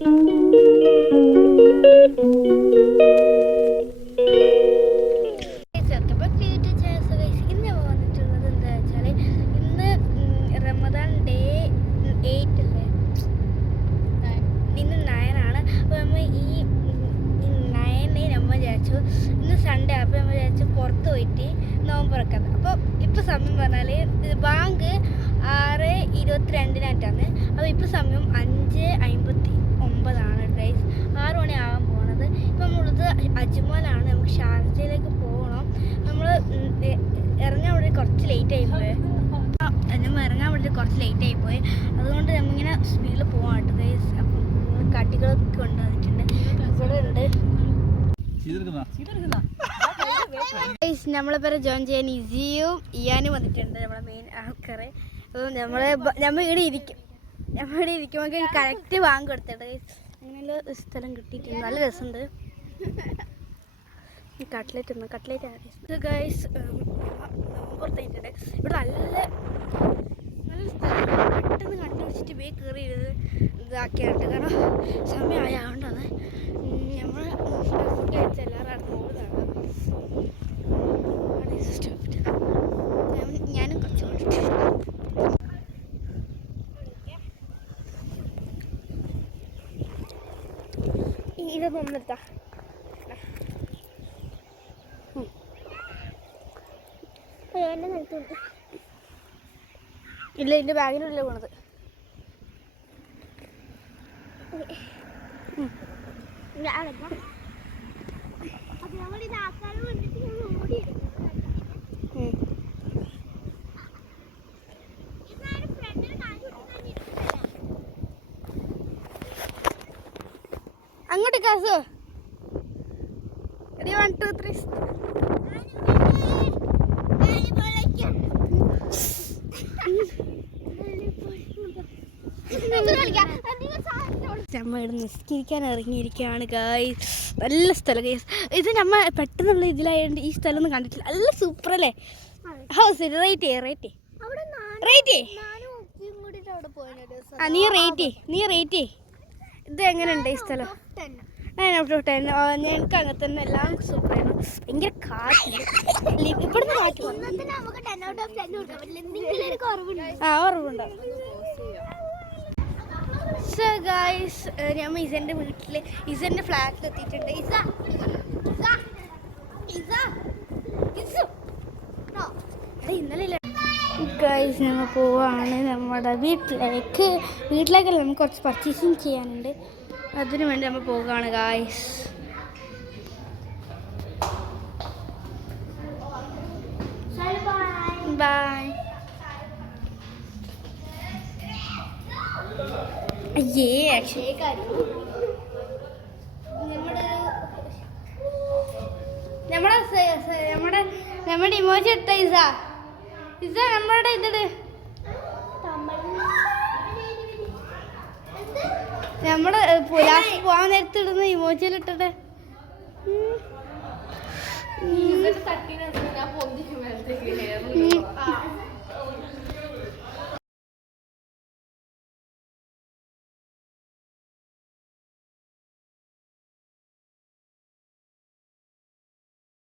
Sunday അപ്പോൾ നമ്മൾ വിചാരിച്ചു പുറത്ത് പോയിട്ട് നോമ്പ് തുറക്കാം. അപ്പോൾ ഇപ്പോൾ സമയം പറഞ്ഞാൽ ബാങ്ക് 6:22 അപ്പോൾ ഇപ്പോൾ സമയം 5:59 ഗൈസ്. 6 മണിയാകാൻ പോണത്. ഇപ്പോൾ നമ്മളുള്ളത് അജ്മാലാണ്. നമുക്ക് ഷാർജയിലേക്ക് പോകണം. നമ്മൾ ഇറങ്ങാൻ വേണ്ടി കുറച്ച് ലേറ്റ് ആയിപ്പോയി. അതുകൊണ്ട് നമ്മളിങ്ങനെ സ്പീഡിൽ പോകാൻ കേട്ടോ ഗൈസ്. അപ്പം കട്ടികളൊക്കെ കൊണ്ടുവന്നിട്ടുണ്ട്. ഇവിടെ ഉണ്ട്. നമ്മളെ പേരെ ജോയിൻ ചെയ്യാൻ ഇസിയും ഇയാനും വന്നിട്ടുണ്ട്, നമ്മളെ മെയിൻ ആൾക്കാരെ. അപ്പോൾ നമ്മൾ ഇവിടെ ഇരിക്കുമ്പോൾ കറക്റ്റ് വാങ്ങി കൊടുത്തിട്ട് അങ്ങനെയുള്ള സ്ഥലം കിട്ടിയിട്ടുണ്ട്. നല്ല രസമുണ്ട്. കട്ട്ലേറ്റ് ആണ് ഗൈസ്. പുറത്തേക്കിട്ടുണ്ട്. ഇവിടെ നല്ല സ്ഥലം പെട്ടെന്ന് കണ്ടുപിടിച്ചിട്ട് വേ കയറി ഇതാക്കിയാണ്. കാരണം സമയമായതുകൊണ്ടാണ് നമ്മൾ ഫുഡ് കഴിച്ച എല്ലാവരും അടുത്ത് ഓടുന്നതാണ്. ഞാനും കുറച്ച് ഓടിച്ചു. ഇതൊന്നും ഒന്നെടുത്താ ഇല്ല, എൻ്റെ ബാഗിനുള്ളിൽ പോണത്. അങ്ങോട്ട് കാസോ. 1 2 3 നമ്മ ഇവിടെ നിസ്കരിക്കാൻ ഇറങ്ങിയിരിക്കുകയാണ് ഗായ്സ്. നല്ല സ്ഥലം ഗൈസ്. ഇത് നമ്മ പെട്ടെന്നുള്ള ഇതിലായതുകൊണ്ട് ഈ സ്ഥലം ഒന്നും കണ്ടിട്ടില്ല. നല്ല സൂപ്പർ അല്ലേ? ഹൗസ് റേറ്റ് നീ റേറ്റ് ഇത് എങ്ങനെയുണ്ട് ഈ സ്ഥലം? 9 out of 10. ഞങ്ങൾക്ക് അങ്ങനെ തന്നെ എല്ലാം സൂപ്പറായിരുന്നു. ഭയങ്കര കാറ്റുണ്ട്. ഇവിടുന്ന് കാറ്റ് കുറവുണ്ട്. സോ ഗൈസ്, നമ്മൾ ഇസൻ്റെ വീട്ടിൽ ഇസൻ്റെ ഫ്ലാറ്റിൽ എത്തിയിട്ടുണ്ട്. ഇന്നലെ ഗൈസ് ഞങ്ങൾ പോവാണ് നമ്മുടെ വീട്ടിലേക്കല്ല, നമുക്ക് കുറച്ച് പർച്ചേസിങ് ചെയ്യാനുണ്ട്. അതിനു വേണ്ടി നമ്മൾ പോവുകയാണ് ഗൈസ്. ബൈ. അയ്യേ നമ്മുടെ ഇമോജി ഇട്ട ഇസ നമ്മുടെ ഇതിട് നമ്മുടെ ലാസ്റ്റ് പോകാൻ നേരത്ത് ഇടുന്ന ഇമോജിയിലിട്ടിട്ട്